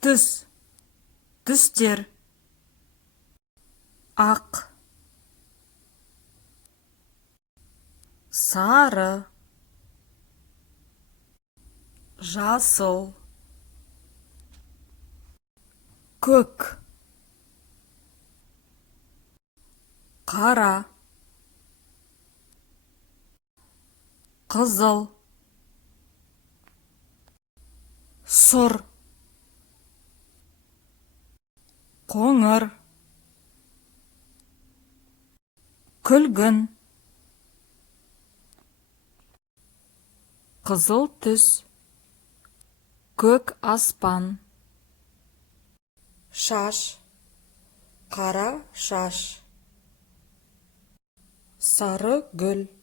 түс, түстер, ақ, сары, жасыл, көк, қара, қызыл, сұр, қоңыр, күлгін, қызыл түс, көк аспан, шаш, қара шаш, сары гүл.